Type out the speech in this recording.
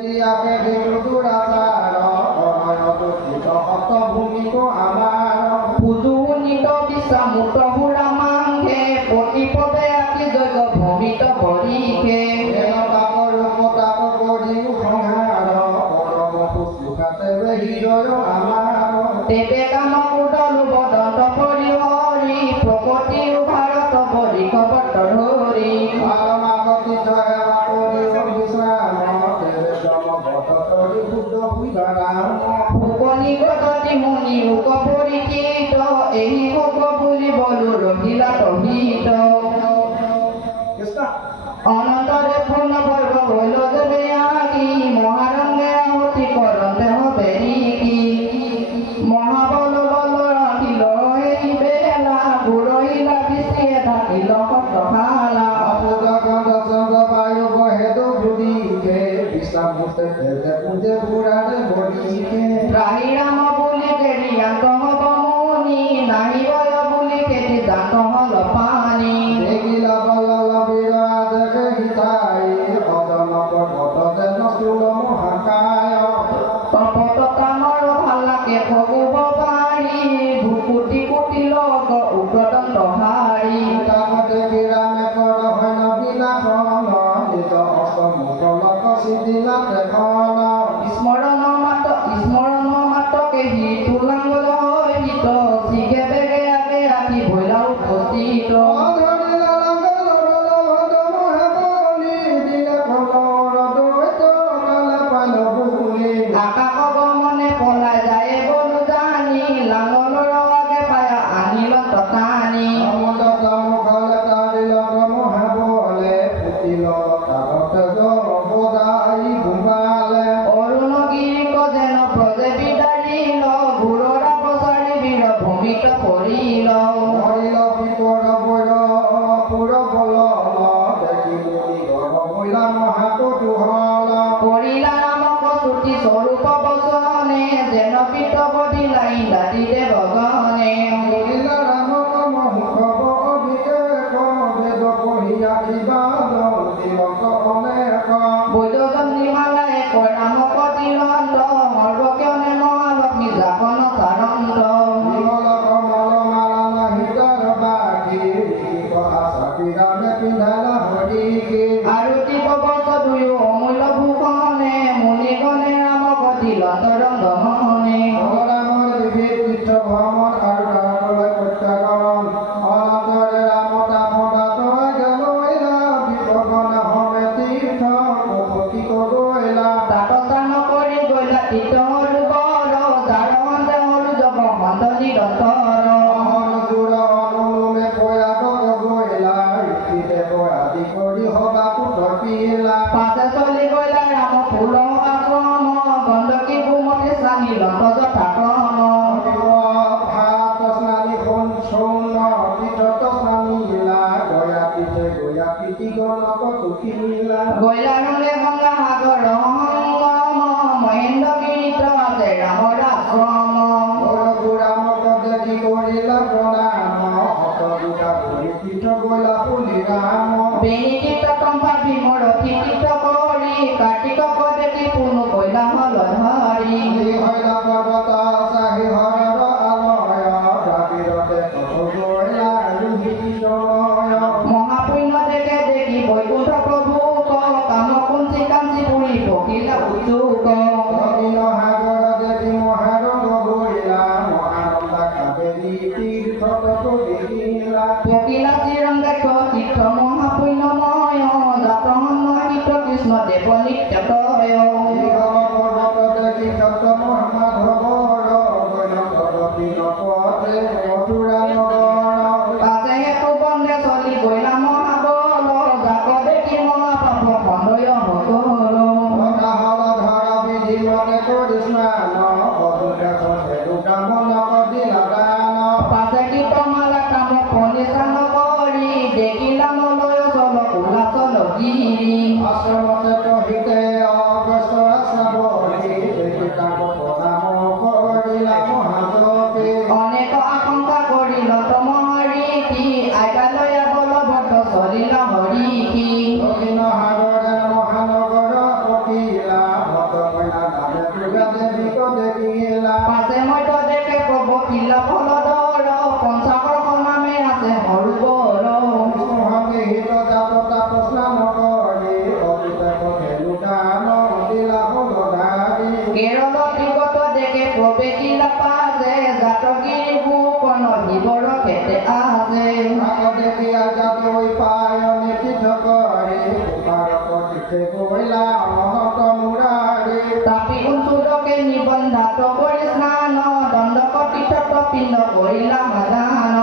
ইয়াকে বিৰুদুৰ আচাৰ অনয়ত চিত সত ভূমিক আমাৰ পুজুনিত বিশ্বামুত হুৰামাংঘে প্ৰতিপদে আতি যজ্ঞ ভূমিত ভৰিকে তাকৰ ৰূপতাক কৰিও সংহাৰ পৰম শুশ্ৰূষাতে হৃদয় আমাৰ তেবে কাম উদলু বদন্ত পৰিহৰি প্ৰকৃতি ভাৰত বৰিক বট ধৰি আগতি সেৱা কৰি বিশ্ৰাম তেৰে জম ভট তৰি শুদ্ধ শুধাৰাম ফুকনি গতি মুনি উক পৰিচিত এই হব বুলি বলো ৰহিলা তহিত অনন্তৰে পূৰ্ণ বৰ্গ হল দেবে আগি মহাৰঙ্গে আহুতি কৰন্তে হবে ৰিকি মহাবল বল ৰাখিল এই বেলা গুৰহিলা বিচিয়ে থাকিল সত্ৰশালা ৰাহি ৰাম বুলি কেৰিয়ান্ত হব মুনি নাহি বয় বুলি কেতি জাত হল পানী তপততামৰ ভালাকে ভগুব পাৰি ভুকুটি কুটি লগ উগ্ৰদণ্ড হাৰি স্মৰণ মাতকে হিতু লাংগল হিত চিগে বেগে আগে আহি ভৈলা উপস্থিত আকাশ গমনে পলাই যায় বলো জানি লাঙলৰ আগে পায় আনিল তটানি অৰুণগিৰি যেন ব্ৰজে বিদাৰিল গুৰুৰা প্ৰচাৰি বীৰ ভূমিত পৰিল কৰিলা ৰামক শ্ৰুতি স্বৰূপ বচনে যেন পিত বদিলাই দাদিৰে ভগনে বৈদজন নিমালাই কয় ৰামক তিৰন্ত সৰ্বক্ষণে মহালক্ষ্মী জাপন চাৰন্ত আৰতি কবচ দুয়ো অমূল্য ভূষণে মুনিগণে ৰামক তিৰন্ত ৰংগমনে তাতস্থান কৰি গলা তীৰ্থৰ বৰ যাৰ মন্দে হলো জগ মন্দ নিৰন্তৰ পাছে চলি গলা ৰাম ফুল আশ্ৰম গণ্ডকী ভূমতে স্বামী লন্ত যথাক্ৰম গৈলা ৰঙে গংগা সাগৰ মহেন্দ্ৰগিৰিত আছে ৰামৰ আশ্ৰম বেনিতীৰ্থ কম্পা ভীমৰ তীৰ্থ কৰি কাৰ্তিক দেখি পুনু গৈলা হল ধৰি মহাপুণ্য দেখে দেখি বৈকুণ্ঠ প্ৰভু কাম কুঞ্চি কাঞ্চি পুৰি পকিলা উচুক পকিলা চিৰংগাক্ষ তীৰ্থ মহাপুণ্যময় জাতহন্ন হিত কৃষ্ণ দেৱ নিত্যতয় পাছে হেতু বন্দে চলি গৈলা মহাবল জাক দেখি মহাপাপ খণ্ডয় সকল পাছে কীৰ্তমালা কাম পনিষ্ঠান কৰি দেখিলা মলয় চল কোলা চল গিৰি আশ্ৰমতে প্ৰৱেশিলা পাজে জাতগিৰি বুকন জীৱৰ খেতে আছে আগতে দিয়া যাদৈ পায়নে তীৰ্থকৰে কুমাৰক তিথে গৈলা মনত মুৰাৰে তাপি উঞ্চুদকে নিবন্ধাত কৰি স্নান দণ্ডক তীৰ্থ পিণ্ড কৰিলা মাদান